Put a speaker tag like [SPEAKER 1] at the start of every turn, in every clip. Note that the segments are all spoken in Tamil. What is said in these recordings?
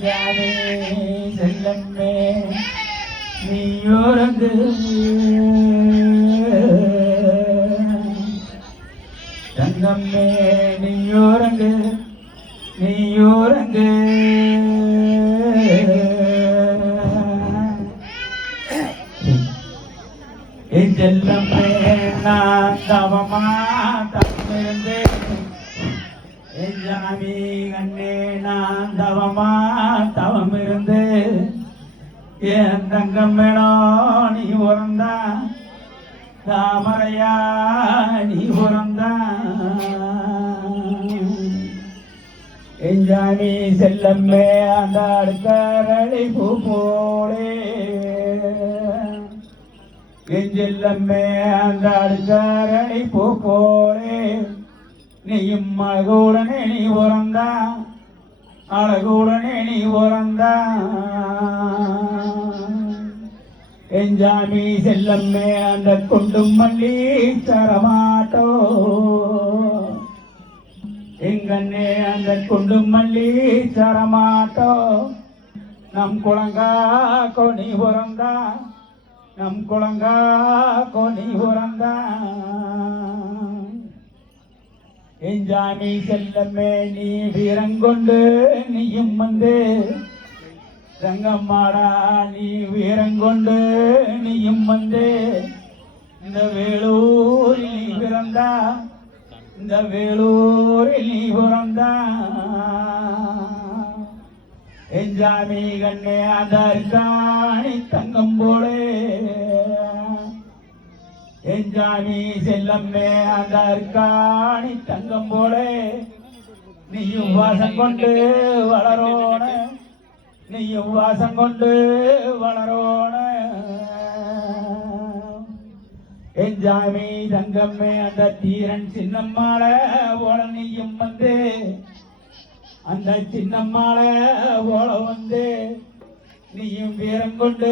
[SPEAKER 1] எஞ்சாமி செல்லம்மே நீயோரங்கு. தங்கம்மே நீயோரங்கு நீயோரங்கு. என் செல்லம்மே நான் தவமா தப்பிருந்தேன் என் கண்ணே நான் தவமா தவம் இருந்து என் தங்கம் வேணும் நீ உறந்தா. தாமரையா நீ உறந்தா. எஞ்சாமி செல்லம்மே அந்த அடுக்கரளி பூ போலே. எஞ்செல்லம்மே அந்த அடுக்கரளி பூ போலே. நீயும் அழகுடனே நீ உறந்தா அழகுடனே நீ உறந்தா எஞ்சாமி செல்லம்மே அந்த கொண்டும் மல்லி தரமாட்டோ எங்கண்ணே அந்த கொண்டும் மல்லி தரமாட்டோ நம் குளங்கா கொனி உறந்தா நம் குளங்கா கொனி உறந்தா எஞ்சாமி செல்லமே நீ வீரங்கொண்டு நீயும் வந்து. ரங்கம்மாடா நீ வீரங்கொண்டு நீயும் வந்து. இந்த வேலூரில் நீ பிறந்தா இந்த வேலூரில் நீ பிறந்தா. எஞ்சாமி கண்ணே அதற்காணி தங்கம் போலே. எஞ்சாமி செல்லம்மே அந்த அதற்காணி தங்கம் போல நீயும் வாசம் கொண்டு வளரோன. நீயும் வாசம் கொண்டு வளரோன. எஞ்சாமி தங்கம்மே அந்த தீரன் சின்னம்மால ஓட நீயும் வந்து. அந்த சின்னம்மால ஓட வந்து. நீயும் வீரம் கொண்டு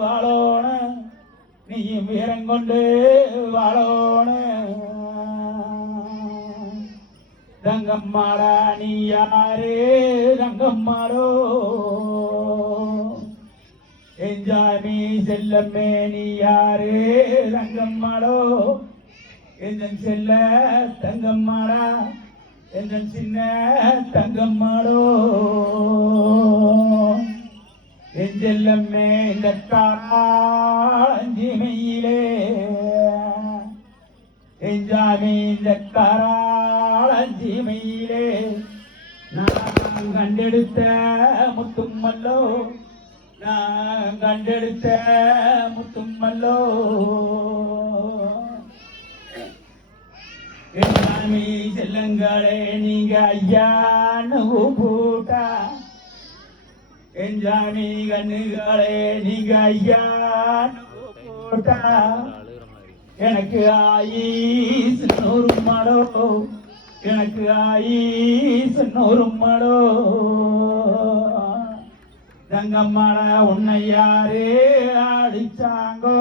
[SPEAKER 1] வாழோன. நீயும் வீரம் கொண்டு வாழோன. ரங்கம்மாடா நீ யாரு? ரங்கம்மாடோ எஞ்சாமி செல்லம்மே நீ யாரு? ரங்கம்மாடோ எந்தன் செல்ல தங்கம்மாடா எந்தன் சின்ன தங்கம்மாடோ என் செல்லம்மே இந்த காஞ்சிமையிலே எஞ்சாமி இந்த காராளஞ்சிமையிலே நான் கண்டெடுத்த முத்தும்மல்லோ நான் கண்டெடுத்த முத்தும்மல்லோ எஞ்சாமி செல்லங்களே நீங்க ஐயான்னு கூட்டா எஞ்சாமி கண்ணுகளே நீங்க ஐயான்னு கூட்டா எனக்கு ஆயீஸ் நூறு மடோ. எனக்கு ஆயீஸ் நூறு மடோ. தங்கம்மாட உன்னை யாரு அடிச்சாங்கோ?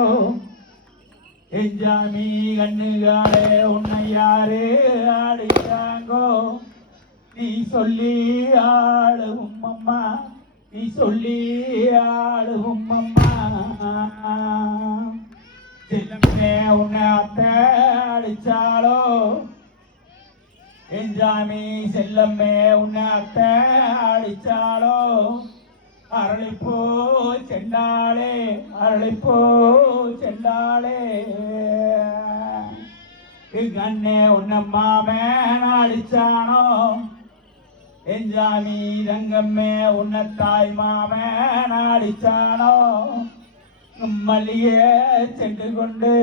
[SPEAKER 1] எஞ்சாமி கண்ணுகாலே உன்னை யாரு அடிச்சாங்கோ? நீ சொல்லி ஆளு உம்மம்மா. நீ சொல்லி ஆடு அம்மா செல்லம்மே உன்னை அத்தை அடிச்சாளோ எஞ்சாமி செல்லம்மே உன்னை அத்தை அடிச்சாளோ அரளிப்போ செண்டாளே அரளிப்போ செண்டாளே கண்ணே உன்னை மாமன் அடிச்சானோ நெஞ்சாமி ரங்கம்மே உன்னை தாய் மாமன் அடிச்சானோ மல்லியே சென்று கொண்டு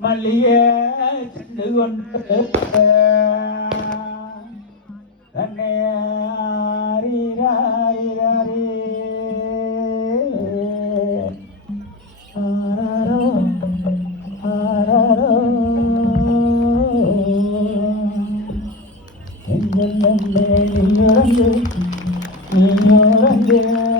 [SPEAKER 1] மல்லியே சென்று கொண்டு. தன்னே Thank you.